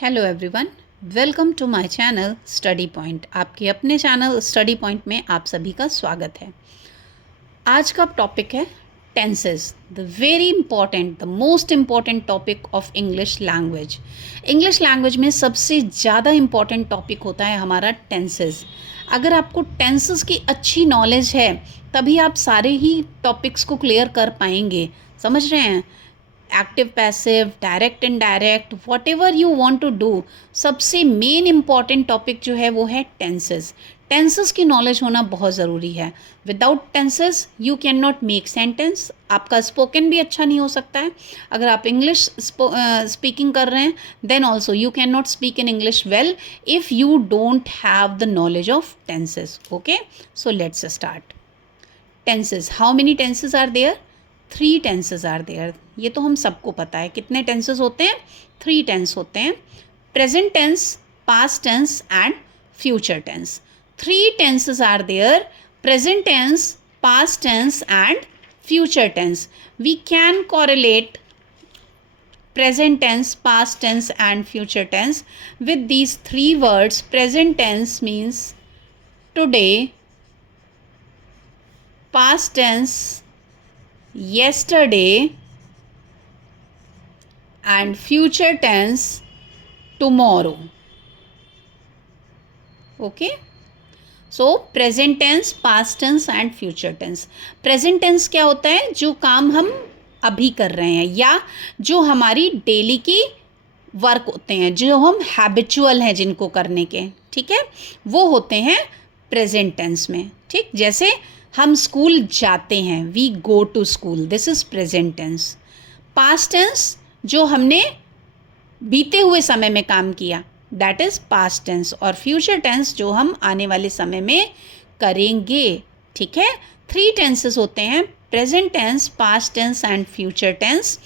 Hello everyone, welcome to my channel study point. आपके अपने channel study point में आप सभी का स्वागत है। आज का टॉपिक है tenses, the very important, the most important topic of English language. English language में सबसे ज़्यादा इम्पॉर्टेंट टॉपिक होता है हमारा टेंसेस। अगर आपको टेंसेस की अच्छी नॉलेज है तभी आप सारे ही टॉपिक्स को क्लियर कर पाएंगे। समझ रहे हैं? Active passive, direct indirect, whatever you want to do, सबसे मेन इम्पॉर्टेंट टॉपिक जो है वो है टेंसेस। टेंसेस की नॉलेज होना बहुत ज़रूरी है। Without tenses you can not make sentence. आपका स्पोकन भी अच्छा नहीं हो सकता है। अगर आप इंग्लिश स्पीकिंग कर रहे हैं then also you can not speak in English well if you don't have the knowledge of tenses. Okay, so let's start. Tenses, how many tenses are there? 3 tenses are there. ये तो हम सबको पता है। कितने टेंसेस होते हैं? 3 tense होते हैं, present tense, past tense and future tense. 3 tenses are there, present tense, past tense and future tense. We can correlate present tense, past tense and future tense with these 3 words. Present tense means today, past tense yesterday and future tense tomorrow. Okay, so present tense, past tense and future tense. Present tense क्या होता है? जो काम हम अभी कर रहे हैं या जो हमारी डेली की वर्क होते हैं, जो हम हैबिचुअल हैं जिनको करने के, ठीक है, वो होते हैं प्रेजेंट टेंस में। ठीक, जैसे हम स्कूल जाते हैं, we go to school, this is present tense. Past tense, जो हमने बीते हुए समय में काम किया, दैट इज पास्ट टेंस। और फ्यूचर टेंस, जो हम आने वाले समय में करेंगे। ठीक है, 3 टेंसेस होते हैं, present tense, past tense and future tense.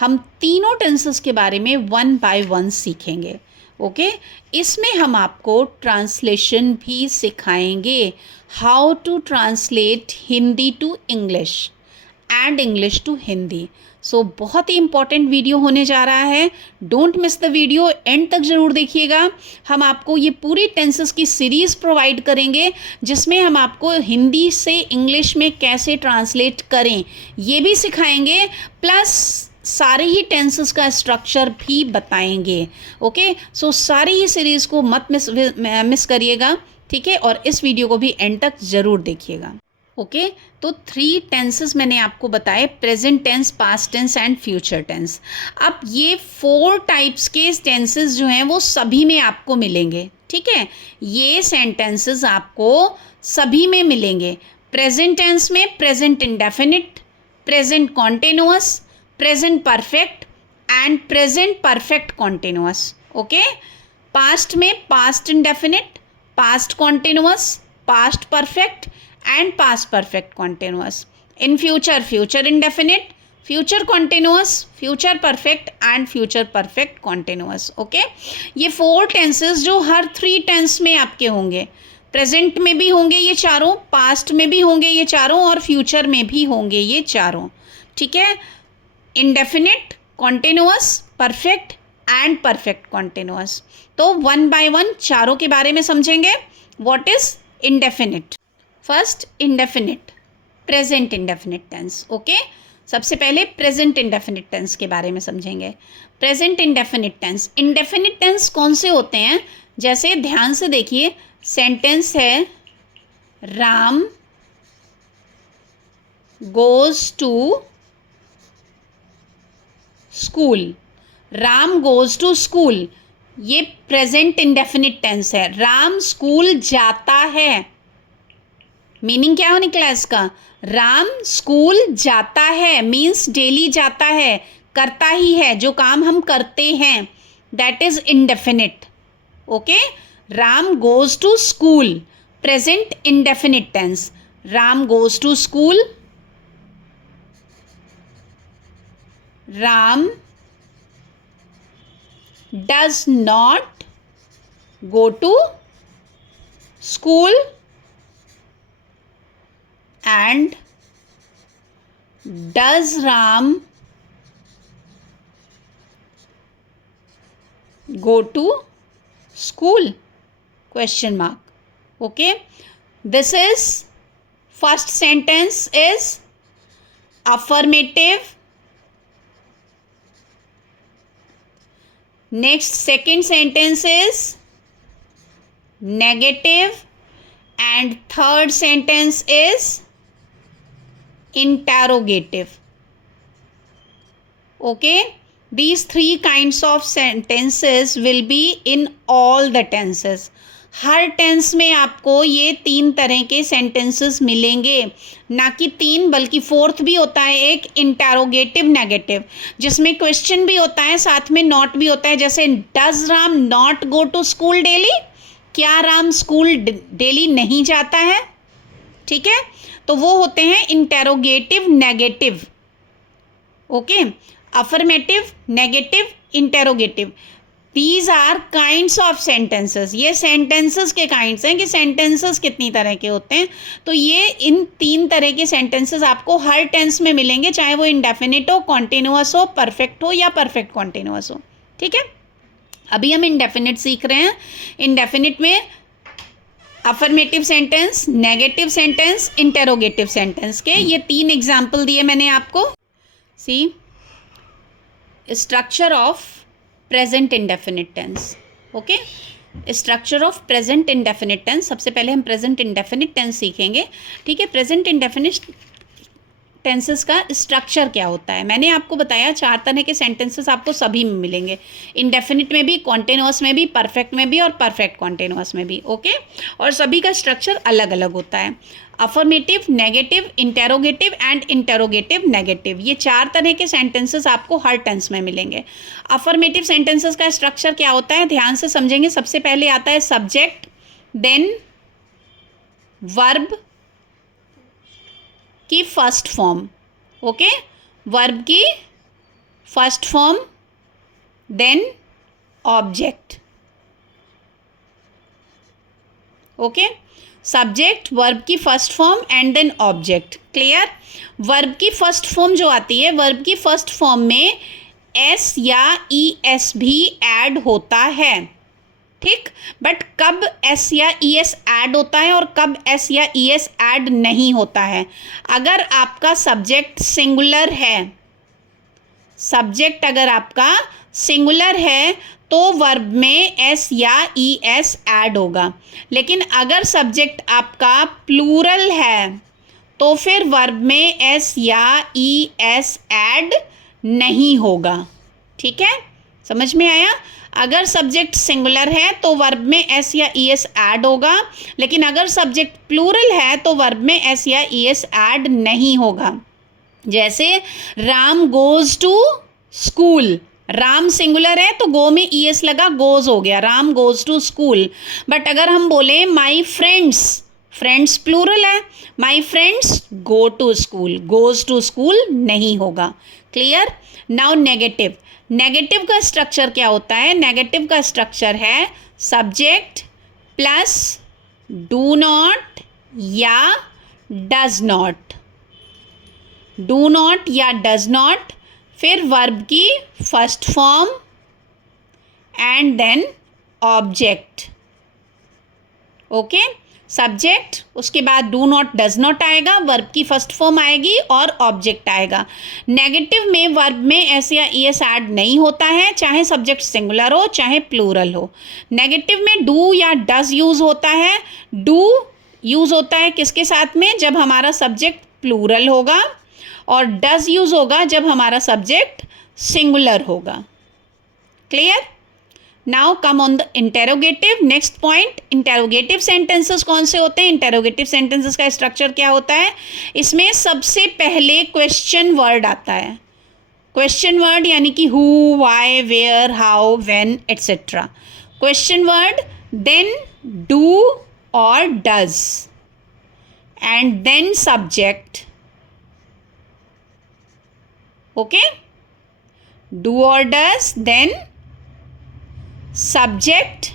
हम तीनों टेंसेस के बारे में 1 बाय 1 सीखेंगे। ओके, इसमें हम आपको ट्रांसलेशन भी सिखाएंगे, how to translate Hindi to English and English to Hindi. So बहुत ही इंपॉर्टेंट वीडियो होने जा रहा है। Don't miss the video, and तक ज़रूर देखिएगा। हम आपको ये पूरी टेंसेस की सीरीज़ प्रोवाइड करेंगे जिसमें हम आपको हिंदी से इंग्लिश में कैसे ट्रांसलेट करें ये भी सिखाएंगे, प्लस सारे ही टेंसेस का स्ट्रक्चर भी बताएंगे। ओके, सो सारी ही सीरीज़ को मत मिस करिएगा, ठीक है, और इस वीडियो को भी एंड तक ज़रूर देखिएगा। ओके, तो 3 टेंसेस मैंने आपको बताए, present tense, past tense and future tense. अब ये 4 टाइप्स के टेंसेस जो हैं वो सभी में आपको मिलेंगे। ठीक है, ये सेंटेंसेस आपको सभी में मिलेंगे। प्रेजेंट टेंस में present indefinite, present continuous, present perfect and present perfect continuous. Okay, past में past indefinite, past continuous, past perfect and past perfect continuous. In future, future indefinite, future continuous, future perfect and future perfect continuous. Okay, ये 4 tenses जो हर 3 tense में आपके होंगे। Present में भी होंगे ये चारों, पास्ट में भी होंगे ये चारों और फ्यूचर में भी होंगे ये चारों। ठीक है, indefinite, continuous, perfect and perfect continuous. तो 1 बाय 1 चारों के बारे में समझेंगे। What is indefinite? First, indefinite, present indefinite tense. Okay, सबसे पहले प्रेजेंट इंडेफिनिट टेंस के बारे में समझेंगे। Present indefinite tense, indefinite tense कौन से होते हैं? जैसे ध्यान से देखिए, सेंटेंस है Ram goes to school. Ram goes to school, ये प्रेजेंट इंडेफिनिट टेंस है। राम स्कूल जाता है, मीनिंग क्या हो निकला इसका? राम स्कूल जाता है मीन्स डेली जाता है, करता ही है, जो काम हम करते हैं, that is indefinite. Okay, Ram goes to school, present indefinite tense. Ram goes to school, Ram does not go to school and does Ram go to school, question mark. Okay, this is first sentence is affirmative. Next, second sentence is negative, and third sentence is interrogative. Okay, these three kinds of sentences will be in all the tenses. हर tense में आपको ये तीन तरह के sentences मिलेंगे, ना कि तीन बल्कि फोर्थ भी होता है एक, इंटरोगेटिव नेगेटिव, जिसमें क्वेश्चन भी होता है साथ में नॉट भी होता है। जैसे does Ram not go to school daily, क्या राम स्कूल डेली नहीं जाता है? ठीक है, तो वो होते हैं interrogative negative. Okay, affirmative, negative, interrogative, these are kinds of sentences. ये सेंटेंसेस के काइंड्स हैं कि सेंटेंसेस कितनी तरह के होते हैं। तो ये इन तीन तरह के सेंटेंसेस आपको हर टेंस में मिलेंगे, चाहे वो इंडेफिनिट हो, कॉन्टिन्यूअस हो, परफेक्ट हो या परफेक्ट कॉन्टिन्यूअस हो। ठीक है, अभी हम इंडेफिनिट सीख रहे हैं। इंडेफिनिट में affirmative sentence, negative sentence, interrogative sentence के ये तीन एग्जाम्पल दिए मैंने आपको। See structure of present indefinite tense. Okay, structure of present indefinite tense. सबसे पहले हम प्रेजेंट इंडेफिनिट टेंस सीखेंगे। ठीक है, प्रेजेंट इंडेफिनिट टेंसेस का स्ट्रक्चर क्या होता है। मैंने आपको बताया चार तरह के सेंटेंसेस आपको सभी में मिलेंगे, इंडेफिनिट में भी, कॉन्टिन्यूअस में भी, परफेक्ट में भी और परफेक्ट कॉन्टिन्यूअस में भी। ओके, और सभी का स्ट्रक्चर अलग अलग होता है। Affirmative, negative, interrogative and interrogative negative, ये चार तरह के सेंटेंसेस आपको हर टेंस में मिलेंगे। अफर्मेटिव सेंटेंसेस का स्ट्रक्चर क्या होता है, ध्यान से समझेंगे। सबसे पहले आता है सब्जेक्ट, देन वर्ब की फर्स्ट फॉर्म। ओके, वर्ब की first form, then object. Okay, subject, verb की first form and then object. Clear? Verb की फर्स्ट फॉर्म जो आती है, वर्ब की फर्स्ट फॉर्म में एस या ई एस भी ऐड होता है। ठीक, बट कब एस या ई एस ऐड होता है और कब एस या ई एस ऐड नहीं होता है? अगर आपका सब्जेक्ट सिंगुलर है, सब्जेक्ट अगर आपका सिंगुलर है तो वर्ब में एस या ई एस ऐड होगा। लेकिन अगर सब्जेक्ट आपका प्लूरल है तो फिर वर्ब में एस या ई एस ऐड नहीं होगा। ठीक है, समझ में आया? अगर सब्जेक्ट सिंगुलर है तो वर्ब में एस या ई एस ऐड होगा, लेकिन अगर सब्जेक्ट प्लूरल है तो वर्ब में एस या ई एस ऐड नहीं होगा। जैसे Ram goes to school, Ram singular है तो गो में ई एस लगा, गोज हो गया, Ram goes to school. But अगर हम बोले माई फ्रेंड्स, फ्रेंड्स प्लूरल है, my friends go to school, goes to school नहीं होगा। क्लियर? नाउ नेगेटिव, नेगेटिव का स्ट्रक्चर क्या होता है? नेगेटिव का स्ट्रक्चर है सब्जेक्ट प्लस डू नॉट या डज नॉट, डू नॉट या डज नॉट, फिर वर्ब की first form and then object. Okay, subject, उसके बाद डू नॉट डज नॉट आएगा, वर्ब की फर्स्ट फॉर्म आएगी और ऑब्जेक्ट आएगा। नेगेटिव में वर्ब में एस या ई एस ऐड नहीं होता है, चाहे सब्जेक्ट सिंगुलर हो चाहे प्लूरल हो। नेगेटिव में डू या डज यूज होता है। डू यूज होता है किसके साथ में? जब हमारा सब्जेक्ट प्लूरल होगा, और डज यूज होगा जब हमारा सब्जेक्ट सिंगुलर होगा। Clear? Now come on the interrogative. Next point, interrogative sentences कौन से होते हैं? इंटेरोगेटिव सेंटेंसेस का स्ट्रक्चर क्या होता है? इसमें सबसे पहले क्वेश्चन वर्ड आता है। क्वेश्चन वर्ड यानी कि who, why, where, how, when, etcetera. Question word, then do और does, and then subject. Okay, do और does, then subject,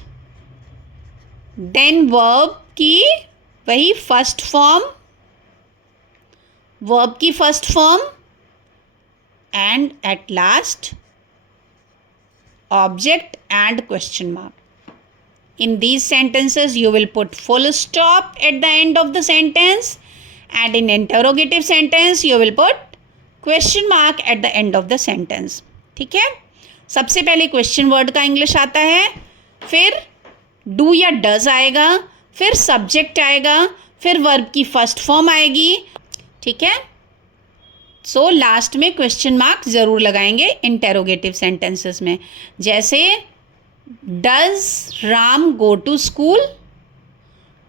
then verb की वही फर्स्ट फॉर्म, वर्ब की first form and at last object and question mark. In these sentences, you will put full stop at the end of the sentence, and in interrogative sentence, you will put question mark at the end of the sentence. ठीक है, सबसे पहले question word का English आता है, फिर do या does आएगा, फिर सब्जेक्ट आएगा, फिर वर्ब की फर्स्ट फॉर्म आएगी. ठीक है, सो लास्ट में क्वेश्चन मार्क ज़रूर लगाएंगे इंटेरोगेटिव सेंटेंसेस में. जैसे does Ram go to school,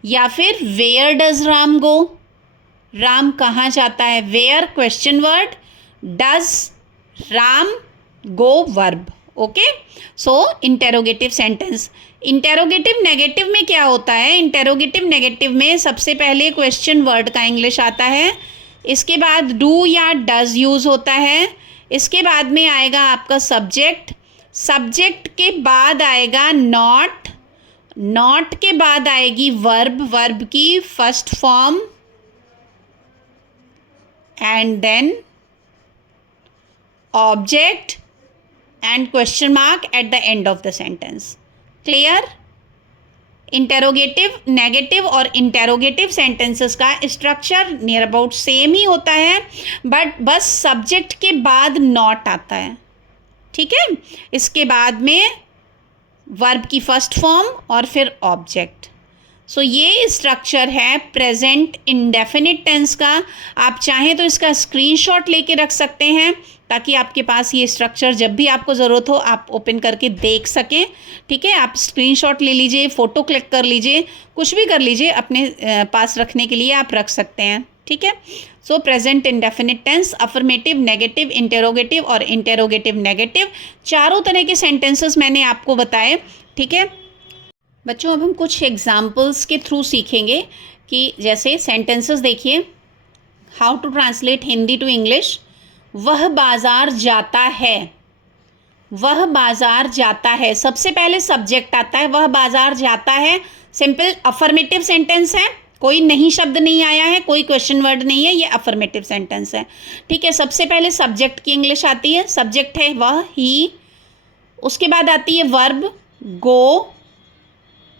या फिर where does Ram go, Ram कहाँ जाता है, where question word, does Ram go verb. Okay, so interrogative sentence. Interrogative negative में क्या होता है, इंटेरोगेटिव नेगेटिव में सबसे पहले क्वेश्चन वर्ड का इंग्लिश आता है, इसके बाद डू या डज यूज़ होता है, इसके बाद में आएगा आपका सब्जेक्ट, सब्जेक्ट के बाद आएगा नॉट, नॉट के बाद आएगी वर्ब, वर्ब की first form, and then object and question mark at the end of the sentence. Clear? Interrogative negative और इंटेरोगेटिव सेंटेंसेस का स्ट्रक्चर नियर अबाउट सेम ही होता है, बट बस सब्जेक्ट के बाद नॉट आता है. ठीक है, इसके बाद में वर्ब की फर्स्ट फॉर्म और फिर ऑब्जेक्ट. सो ये स्ट्रक्चर है प्रेजेंट इंडेफिनिट टेंस का. आप चाहें तो इसका स्क्रीनशॉट लेके रख सकते हैं, ताकि आपके पास ये स्ट्रक्चर जब भी आपको ज़रूरत हो आप ओपन करके देख सकें. ठीक है, आप स्क्रीनशॉट ले लीजिए, फ़ोटो क्लिक कर लीजिए, कुछ भी कर लीजिए, अपने पास रखने के लिए आप रख सकते हैं. ठीक है, so present indefinite tense, affirmative, negative, interrogative और इंटेरोगेटिव नेगेटिव, चारों तरह के सेंटेंसेस मैंने आपको बताए. ठीक है बच्चों, अब हम कुछ एग्जाम्पल्स के थ्रू सीखेंगे कि जैसे सेंटेंसेस देखिए, how to translate Hindi to English. वह बाज़ार जाता है, वह बाज़ार जाता है, सबसे पहले सब्जेक्ट आता है, वह बाज़ार जाता है. सिंपल अफर्मेटिव सेंटेंस है, कोई नहीं शब्द नहीं आया है, कोई क्वेश्चन वर्ड नहीं है, ये अफर्मेटिव सेंटेंस है. ठीक है, सबसे पहले सब्जेक्ट की इंग्लिश आती है, सब्जेक्ट है वह, ही, उसके बाद आती है वर्ब गो,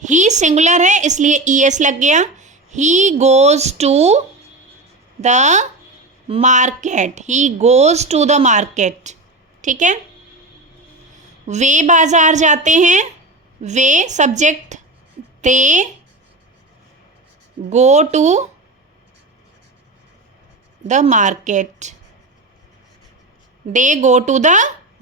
ही सिंगुलर है इसलिए ईएस लग गया, he goes to the market, he goes to the market. ठीक है, वे बाज़ार जाते हैं, वे subject, they go to the market, they go to the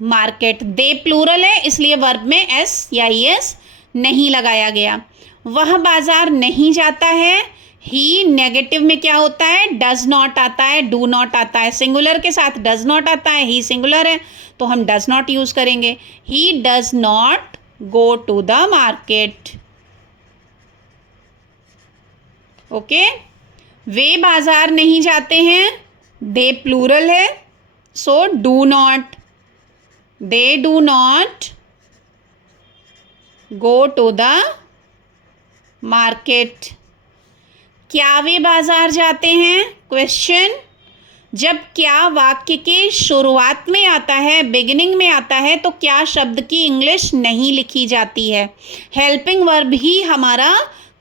market. They plural है इसलिए वर्ब में एस या ईएस नहीं लगाया गया. वह बाज़ार नहीं जाता है, ही नेगेटिव में क्या होता है, डज नॉट आता है, डू नॉट आता है. सिंगुलर के साथ डज नॉट आता है, ही सिंगुलर है तो हम डज नॉट यूज़ करेंगे. He does not go to the market. Okay, वे बाज़ार नहीं जाते हैं, दे प्लूरल है so do not, they do not go to the market. क्या वे बाज़ार जाते हैं, क्वेश्चन. जब क्या वाक्य के शुरुआत में आता है, बिगिनिंग में आता है, तो क्या शब्द की इंग्लिश नहीं लिखी जाती है. हेल्पिंग वर्ब ही हमारा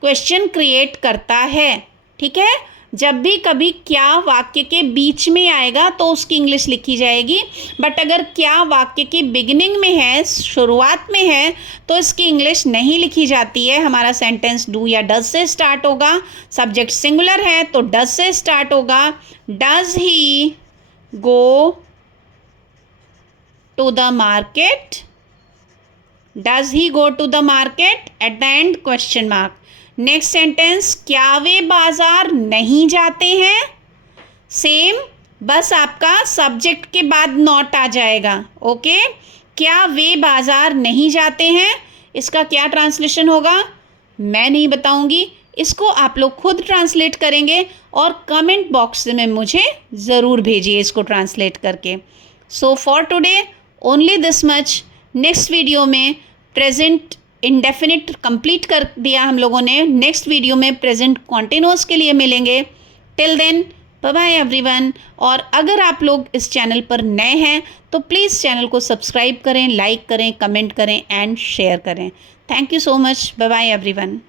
क्वेश्चन क्रिएट करता है. ठीक है, जब भी कभी क्या वाक्य के बीच में आएगा तो उसकी इंग्लिश लिखी जाएगी, बट अगर क्या वाक्य की बिगिनिंग में है, शुरुआत में है, तो इसकी इंग्लिश नहीं लिखी जाती है. हमारा सेंटेंस डू या डज से स्टार्ट होगा, सब्जेक्ट सिंगुलर है तो डज से स्टार्ट होगा. Does he go to the market, does he go to the market, at the end question mark. Next sentence, क्या वे बाज़ार नहीं जाते हैं, सेम, बस आपका सब्जेक्ट के बाद नॉट आ जाएगा. ओके, क्या वे बाज़ार नहीं जाते हैं, इसका क्या ट्रांसलेशन होगा मैं नहीं बताऊंगी, इसको आप लोग खुद ट्रांसलेट करेंगे और कमेंट बॉक्स में मुझे ज़रूर भेजिए इसको ट्रांसलेट करके. So for today only this much. Next video में प्रेजेंट इंडेफिनिट कंप्लीट कर दिया हम लोगों ने, नेक्स्ट वीडियो में प्रेजेंट कॉन्टिन्यूअस के लिए मिलेंगे. Till then bye bye everyone. और अगर आप लोग इस चैनल पर नए हैं तो प्लीज़ चैनल को सब्सक्राइब करें, लाइक करें, कमेंट करें एंड शेयर करें। Thank you so much. Bye bye everyone.